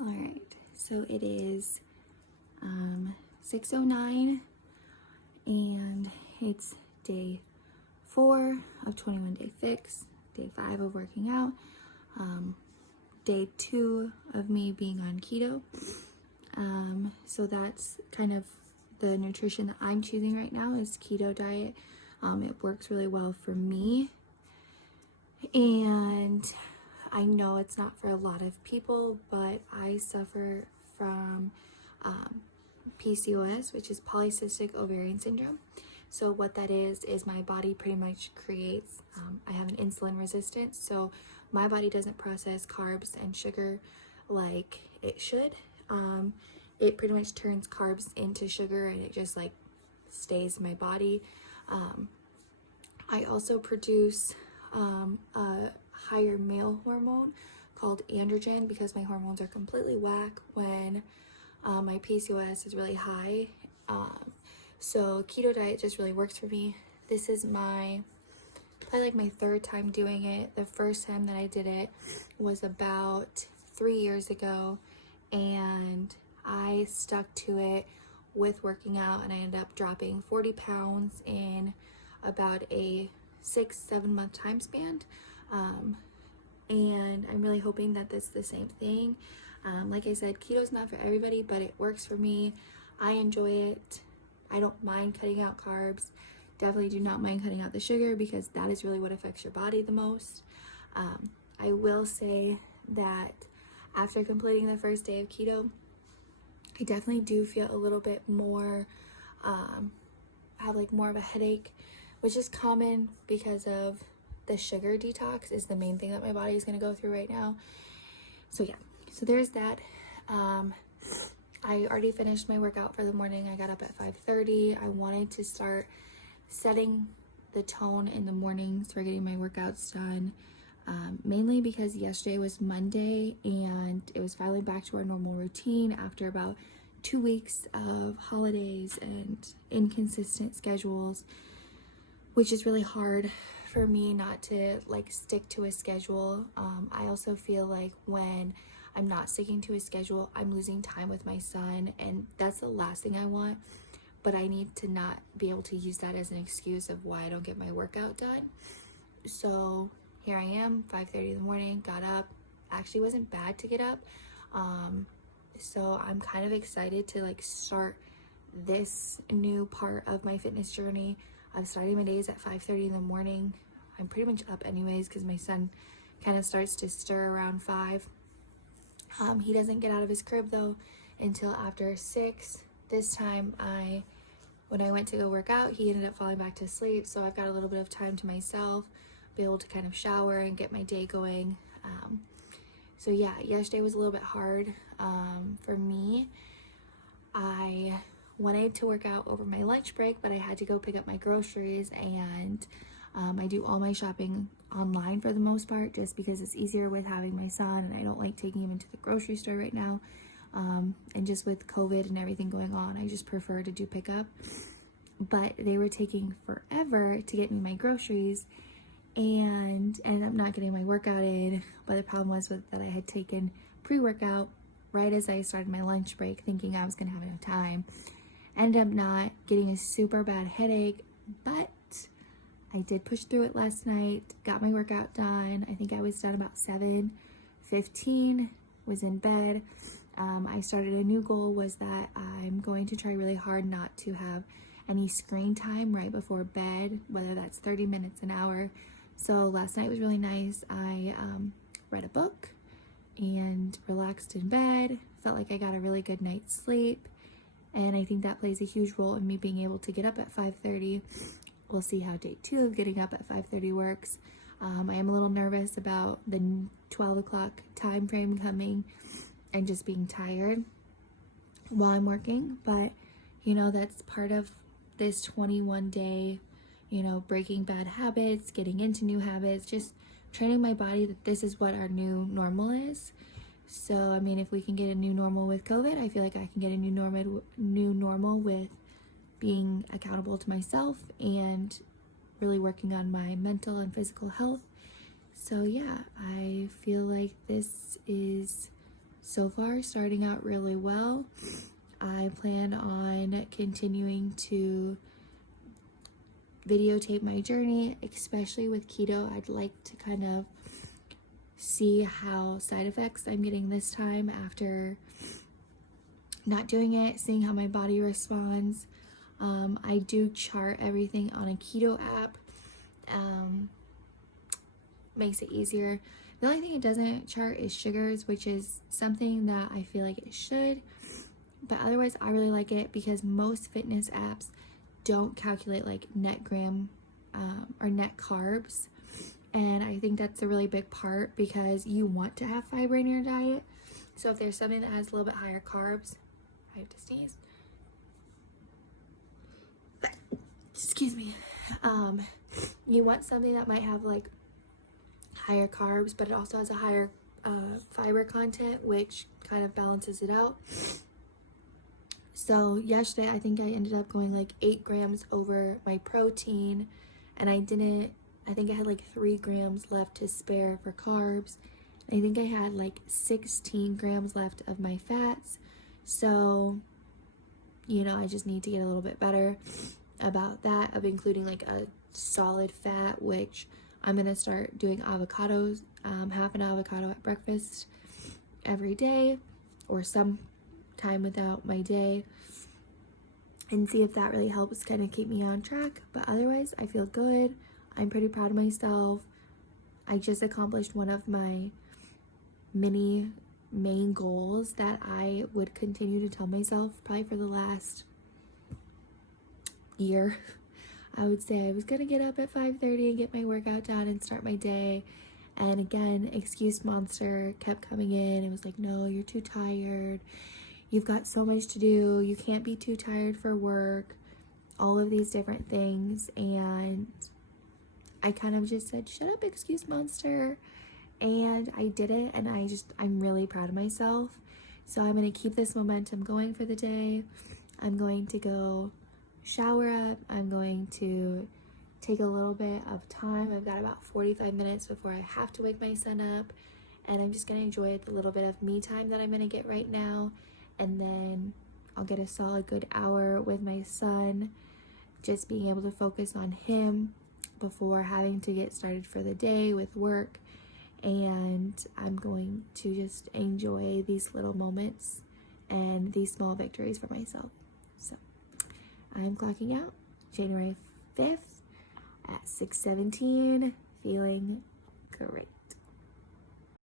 All right, so it is 6:09 and it's day 4 of 21 Day Fix, day 5 of working out, day 2 of me being on keto. So that's kind of the nutrition that I'm choosing right now is keto diet. It works really well for me, and I know it's not for a lot of people, but I suffer from PCOS, which is polycystic ovarian syndrome. So what that is my body pretty much creates, I have an insulin resistance, so my body doesn't process carbs and sugar like it should. It pretty much turns carbs into sugar and it just like stays in my body. I also produce a higher male hormone called androgen because my hormones are completely whack when my PCOS is really high. So keto diet just really works for me. This is probably like my 3rd time doing it. The first time that I did it was about 3 years ago, and I stuck to it with working out, and I ended up dropping 40 pounds in about a 6-7 month time span. And I'm really hoping that that's the same thing. Like I said, keto's not for everybody, but it works for me. I enjoy it. I don't mind cutting out carbs. Definitely do not mind cutting out the sugar because that is really what affects your body the most. I will say that after completing the first day of keto, I definitely do feel a little bit more, have like more of a headache, which is common because of the sugar detox is the main thing that my body is going to go through right now. So yeah, so there's that. I already finished my workout for the morning. I got up at 5:30. I wanted to start setting the tone in the mornings for getting my workouts done, mainly because yesterday was Monday and it was finally back to our normal routine after about 2 weeks of holidays and inconsistent schedules, which is really hard for me not to like stick to a schedule. I also feel like when I'm not sticking to a schedule, I'm losing time with my son, and that's the last thing I want. But I need to not be able to use that as an excuse of why I don't get my workout done. So here I am, 5:30 in the morning, got up. Actually wasn't bad to get up. So I'm kind of excited to like start this new part of my fitness journey. I'm starting my days at 5:30 in the morning. I'm pretty much up anyways because my son kind of starts to stir around 5. He doesn't get out of his crib though until after 6. This time when I went to go work out, he ended up falling back to sleep, so I've got a little bit of time to myself, be able to kind of shower and get my day going. So yeah, yesterday was a little bit hard for me. I wanted to work out over my lunch break, but I had to go pick up my groceries, and I do all my shopping online for the most part just because it's easier with having my son, and I don't like taking him into the grocery store right now. And just with COVID and everything going on, I just prefer to do pickup. But they were taking forever to get me my groceries and ended up not getting my workout in. But the problem was that I had taken pre-workout right as I started my lunch break thinking I was going to have enough time. Ended up not getting a super bad headache, but I did push through it last night, got my workout done. I think I was done about 7:15, was in bed. I started a new goal, was that I'm going to try really hard not to have any screen time right before bed, whether that's 30 minutes, an hour. So last night was really nice. I read a book and relaxed in bed, felt like I got a really good night's sleep, and I think that plays a huge role in me being able to get up at 5:30. We'll see how day 2 of getting up at 5:30 works. I am a little nervous about the 12 o'clock time frame coming and just being tired while I'm working, but you know, that's part of this 21 day, you know, breaking bad habits, getting into new habits, just training my body that this is what our new normal is. So I mean, if we can get a new normal with COVID, I feel like I can get a new normal with being accountable to myself and really working on my mental and physical health. So yeah, I feel like this is so far starting out really well. I plan on continuing to videotape my journey, especially with keto. I'd like to kind of see how side effects I'm getting this time after not doing it, seeing how my body responds. I do chart everything on a keto app. Makes it easier. The only thing it doesn't chart is sugars, which is something that I feel like it should. But otherwise, I really like it because most fitness apps don't calculate like net gram or net carbs. And I think that's a really big part because you want to have fiber in your diet. So if there's something that has a little bit higher carbs, I have to sneeze. Excuse me. You want something that might have like higher carbs, but it also has a higher fiber content, which kind of balances it out. So yesterday, I think I ended up going like 8 grams over my protein, and I think I had like 3 grams left to spare for carbs. I think I had like 16 grams left of my fats. So, you know, I just need to get a little bit better about that, of including like a solid fat, which I'm gonna start doing avocados, half an avocado at breakfast every day, or some time without my day, and see if that really helps kind of keep me on track. But otherwise, I feel good. I'm pretty proud of myself. I just accomplished one of my many main goals that I would continue to tell myself probably for the last year. I would say I was gonna get up at 5:30 and get my workout done and start my day. And again, excuse monster kept coming in. It was like, no, you're too tired. You've got so much to do. You can't be too tired for work. All of these different things. And I kind of just said, shut up, excuse monster. And I did it. And I'm really proud of myself. So I'm going to keep this momentum going for the day. I'm going to go shower up. I'm going to take a little bit of time. I've got about 45 minutes before I have to wake my son up. And I'm just going to enjoy the little bit of me time that I'm going to get right now. And then I'll get a solid good hour with my son, just being able to focus on him before having to get started for the day with work. And I'm going to just enjoy these little moments and these small victories for myself. So I'm clocking out January 5th at 6:17, feeling great.